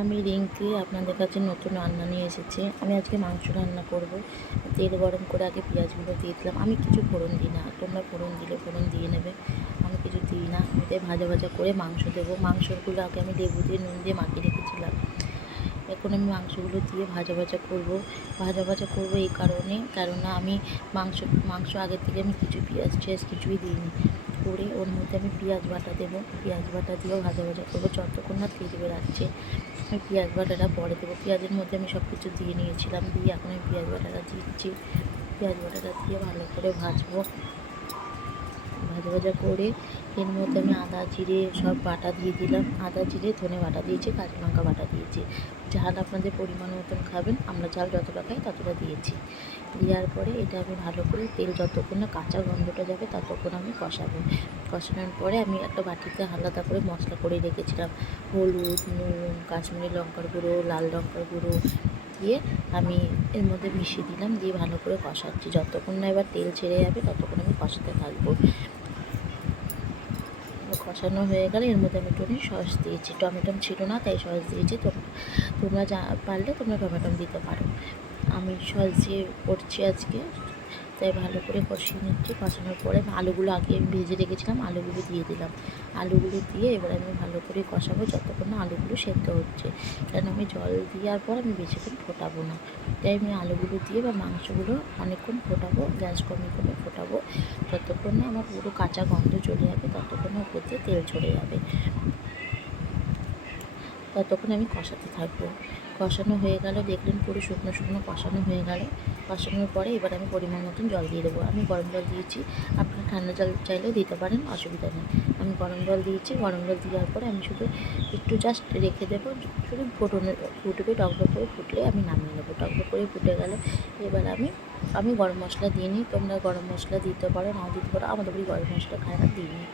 আমি রিঙ্কি আপনাদের কাছে নতুন রান্না নিয়ে এসেছি। আমি আজকে মাংস রান্না করব। তেল গরম করে আগে পেঁয়াজগুলো দিয়ে দিলাম। আমি কিছু ফোড়ন দিই না, তোমরা ফোড়ন দিলে ফোড়ন দিয়ে নেবে। আমি কিছু দিই না, আমি তাই ভাজা ভাজা করে মাংস দেবো। মাংসগুলো আগে আমি লেবু দিয়ে নুন দিয়ে মাখিয়ে রেখেছিলাম। এখন আমি মাংসগুলো দিয়ে ভাজা ভাজা করব। ভাজা ভাজা করব এই কারণে, কেননা আমি মাংস আগের থেকে আমি কিছু পেঁয়াজ টিয়াজ কিছুই দিইনি। করে ওর মধ্যে আমি পেঁয়াজ বাটা দেবো। পেঁয়াজ বাটা দিয়েও ভাজা ভাজা করবো যতক্ষণ না তেল বেরাচ্ছে। আমি পেঁয়াজ বাটাটা পরে দেবো। পেঁয়াজের মধ্যে আমি সব কিছু দিয়ে নিয়েছিলাম, দিয়ে এখন আমি পেঁয়াজ বাটাটা দিচ্ছি। পেঁয়াজ বাটাটা দিয়ে ভালো করে ভাজবো। ভাজা ভাজা করে এর মধ্যে আমি আদা জিরে সব বাটা দিয়ে দিলাম। আদা জিরে ধনে বাটা দিয়েছি, কাঁচা লঙ্কা বাটা দিয়েছি। ঝাল আপনাদের পরিমাণ মতন খাবেন, আমরা ঝাল যতটা খাই ততটা দিয়েছি। দেওয়ার পরে এটা আমি ভালো করে তেল যতক্ষণ না কাঁচা গন্ধটা যাবে ততক্ষণ আমি কষাবো। কষানোর পরে আমি একটা বাটিতে আলাদা করে মশলা করে রেখেছিলাম। হলুদ, নুন, কাশ্মীরি লঙ্কার গুঁড়ো, লাল লঙ্কার গুঁড়ো দিয়ে আমি এর মধ্যে মিশিয়ে দিলাম। দিয়ে ভালো করে কষাচ্ছি যতক্ষণ না এবার তেল ছেড়ে যাবে ততক্ষণ আমি কষাতে থাকবো। কষানো হয়ে গেলে এর মধ্যে আমি একটুখানি সস দিয়েছি। টমেটো ছিল না তাই সস দিয়েছি। তোমরা পারলে তোমরা টমেটো দিতে পারো। আমি সস দিয়ে করছি আজকে, তাই ভালো করে কষিয়ে নিচ্ছি। কষানোর পরে আলুগুলো আগে আমি ভেজে রেখেছিলাম, আলুগুলো দিয়ে দিলাম। আলুগুলো দিয়ে এবার আমি ভালো করে কষাবো যতক্ষণ না আলুগুলো সেদ্ধ হচ্ছে। কারণ আমি জল দেওয়ার পর আমি বেশিক্ষণ ফোটাবো না, তাই আমি আলুগুলো দিয়ে বা মাংসগুলো অনেকক্ষণ ফোটাবো। গ্যাস কমে কমে ফোটাবো যতক্ষণ না আমার পুরো কাঁচা গন্ধ চলে যাবে, ততক্ষণ উপর দিয়ে তেল ঝরে যাবে। ততক্ষণ আমি কষাতে থাকবো। কষানো হয়ে গেল, দেখলেন পুরো শুকনো শুকনো কষানো হয়ে গেল। কষানোর পরে এবার আমি পরিমাণ মতন জল দিয়ে দেবো। আমি গরম জল দিয়েছি, আপনারা ঠান্ডা জল চাইলেও দিতে পারেন, অসুবিধা নেই। আমি গরম জল দিয়েছি। গরম জল দেওয়ার পরে আমি শুধু একটু জাস্ট রেখে দেবো, শুধু ফুটবে, টকবক করে ফুটলে আমি নামিয়ে নেবো। টকবক করে ফুটে গেলে এবার আমি গরম মশলা দিইনি, তোমরা গরম মশলা দিতে পারো নাও দিতে পারো, আমাদের বাড়ি গরম মশলা খায় না, দিইনি।